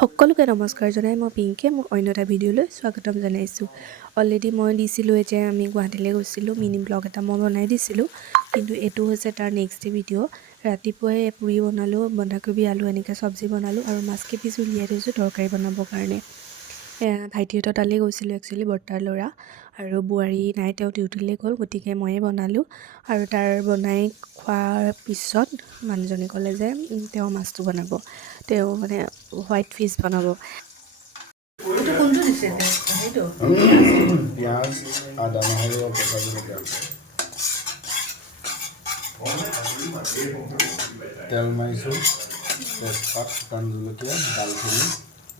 সকলোকে নমস্কাৰ জনাই মই পিংকে মোৰ অন্য এটা ভিডিঅ'লৈ স্বাগতম জনাইছোঁ। অলৰেডি মই দিছিলোঁ যে আমি গুৱাহাটীলৈ গৈছিলোঁ, মিনি ব্লগ এটা মই বনাই দিছিলোঁ, কিন্তু এইটো হৈছে তাৰ নেক্সট ডে ভিডিঅ'। ৰাতিপুৱাই পুৰি বনালোঁ, বন্ধাকবি আলু এনেকৈ চব্জি বনালোঁ আৰু মাছ কেইপিচ উলিয়াই থৈছোঁ তৰকাৰী বনাবৰ কাৰণে। ভাইটিহঁতৰ তালৈ গৈছিলোঁ একচুৱেলি, বৰ্তাৰ ল'ৰা, আৰু বোৱাৰী নাই, তেওঁ ডিউটিলৈ গ'ল, গতিকে ময়ে বনালোঁ। আৰু তাৰ বনাই খোৱাৰ পিছত মানুহজনে ক'লে যে তেওঁ মাছটো বনাব, তেওঁ মানে হোৱাইট ফিছ বনাব। কোনটো দিছে সেইটো? পিঁয়াজ, আদা, নহৰু, কেঁচা জলকীয়া, তেল মাৰিছোঁ, তেজপাত, শুকান জলকীয়া, দালচেনি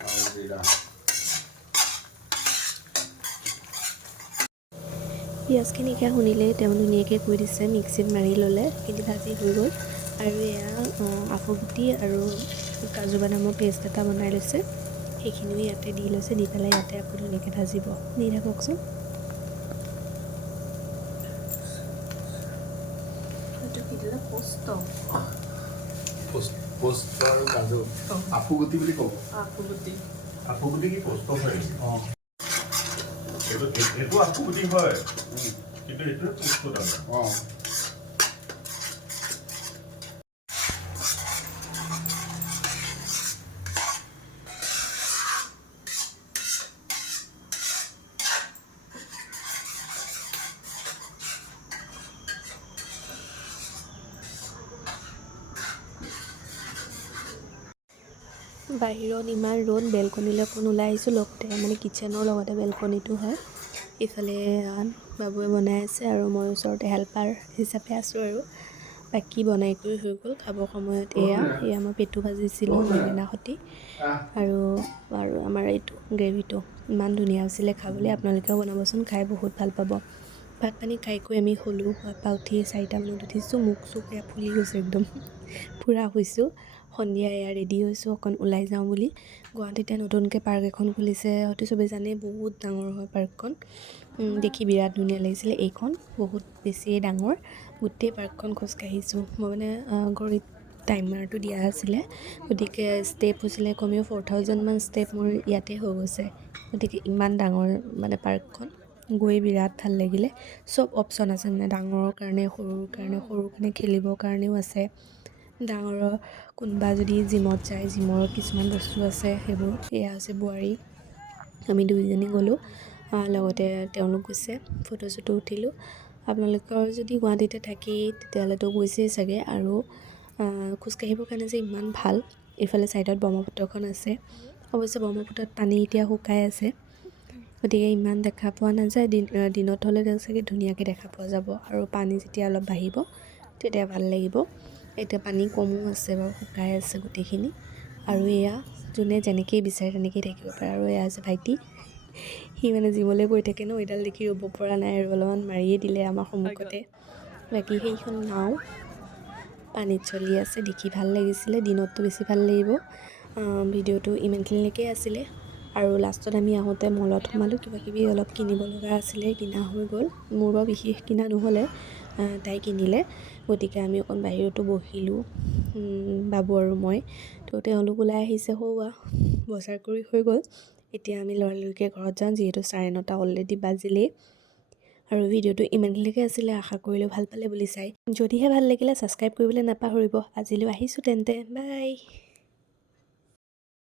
আৰু জিৰা। পিঁয়াজখিনিকে শুনিলেই তেওঁ ধুনীয়াকৈ কৈ দিছে, মিক্সিত মাৰি ল'লে, কিন্তু ভাজি হৈ গ'ল। আৰু এয়া আফুগুটি আৰু কাজু বাদামৰ পেষ্ট এটা বনাই লৈছে, সেইখিনিও ইয়াতে দি লৈছে, দি পেলাই ইয়াতে আকৌ ধুনীয়াকৈ ভাজিব। নি থাককচোন, সেইটো কি দিলে? পোষ্ট আৰু কাজু, আফুগুটি বুলি ক'ব। আফুগুটি কি কষ্ট হয়? এইটো আফুগুটি হয়, কিন্তু এইটোৱে কষ্ট ডাঙৰ। বাহিৰত ইমান ৰ'দ, বেলকনিলৈ অকণ ওলাই আহিছোঁ, লগতে মানে কিটচেনৰ লগতে বেলকনিটো হয়। ইফালে বাবুৱে বনাই আছে আৰু মই ওচৰতে হেল্পাৰ হিচাপে আছোঁ। আৰু বাকী বনাই কৰি হৈ গ'ল। খাবৰ সময়ত এয়া মই পেটু ভাজিছিলোঁ বেঙেনা সৈতে, আৰু আমাৰ এইটো গ্ৰেভিটো ইমান ধুনীয়া হৈছিলে খাবলৈ। আপোনালোকেও বনাবচোন, খাই বহুত ভাল পাব। ভাত পানী খাই কৰি আমি শুলোঁ, শুৱাৰ উঠি 4টামানত উঠিছোঁ, মুখ চুখ এয়া ফুলি গৈছে একদম, পূৰা শুইছোঁ। সন্ধিয়া এয়া ৰেডি হৈছোঁ অকণ ওলাই যাওঁ বুলি। গুৱাহাটীতে নতুনকৈ পাৰ্ক এখন খুলিছে, হয়তো চবেই জানেই, বহুত ডাঙৰ হয় পাৰ্কখন, দেখি বিৰাট ধুনীয়া লাগিছিলে। এইখন বহুত বেছিয়ে ডাঙৰ, গোটেই পাৰ্কখন খোজকাঢ়িছোঁ মই। মানে ঘড়ীত টাইমাৰটো দিয়া আছিলে, গতিকে ষ্টেপ হৈছিলে কমেও 4000 মান ষ্টেপ মোৰ ইয়াতে হৈ গৈছে। গতিকে ইমান ডাঙৰ মানে পাৰ্কখন, গৈ বিৰাট ভাল লাগিলে। চব অপশ্যন আছে মানে, ডাঙৰৰ কাৰণে, সৰুৰ কাৰণে খেলিবৰ কাৰণেও আছে। ডাঙৰৰ কোনোবা যদি জিমত যায়, জিমৰ কিছুমান বস্তু আছে সেইবোৰ। এয়া হৈছে বোৱাৰী, আমি দুইজনী গ'লোঁ, লগতে তেওঁলোক গৈছে, ফটো চটো উঠিলোঁ। আপোনালোকৰ যদি গুৱাহাটীতে থাকি তেতিয়াহ'লেতো গৈছেই চাগে। আৰু খোজকাঢ়িবৰ কাৰণে যে ইমান ভাল। এইফালে ছাইডত ব্ৰহ্মপুত্ৰখন আছে, অৱশ্যে ব্ৰহ্মপুত্ৰত পানী এতিয়া শুকাই আছে, গতিকে ইমান দেখা পোৱা নাযায়। দিনত হ'লে চাগে ধুনীয়াকৈ দেখা পোৱা যাব, আৰু পানী যেতিয়া অলপ বাঢ়িব তেতিয়া ভাল লাগিব। এতিয়া পানী কমো আছে বাৰু, শুকাই আছে গোটেইখিনি। আৰু এয়া যোনে যেনেকৈয়ে বিচাৰে তেনেকৈয়ে থাকিব পাৰে। আৰু এয়া আছে ভাইটি, সি মানে জিমলৈ গৈ থাকে ন, এইডাল দেখি ৰ'ব পৰা নাই আৰু অলপমান মাৰিয়ে দিলে আমাৰ সন্মুখতে। বাকী সেইখন নাও পানীত চলি আছে, দেখি ভাল লাগিছিলে। দিনততো বেছি ভাল লাগিব। ভিডিঅ'টো ইমানখিনিলৈকে আছিলে, আৰু লাষ্টত আমি আহোঁতে মলত সোমালোঁ, কিবাকিবি অলপ কিনিব লগা আছিলে, কিনা হৈ গ'ল। মোৰ বাৰু বিশেষ কিনা নহ'লে, তাই কিনিলে, গতিকে আমি অকণ বাহিৰতো বহিলোঁ, বাবু আৰু মই। তো তেওঁলোক ওলাই আহিছে, সৌৱা বজাৰ কৰি হৈ গ'ল। এতিয়া আমি লৰালৰিকৈ ঘৰত যাওঁ, যিহেতু 9:30 অলৰেডি বাজিলেই। আৰু ভিডিঅ'টো ইমানখিনিলৈকে আছিলে, আশা কৰিলোঁ ভাল পালে বুলি চাই। যদিহে ভাল লাগিলে ছাবস্ক্ৰাইব কৰিবলৈ নাপাহৰিব। আজিলৈ আহিছোঁ তেন্তে, বাই।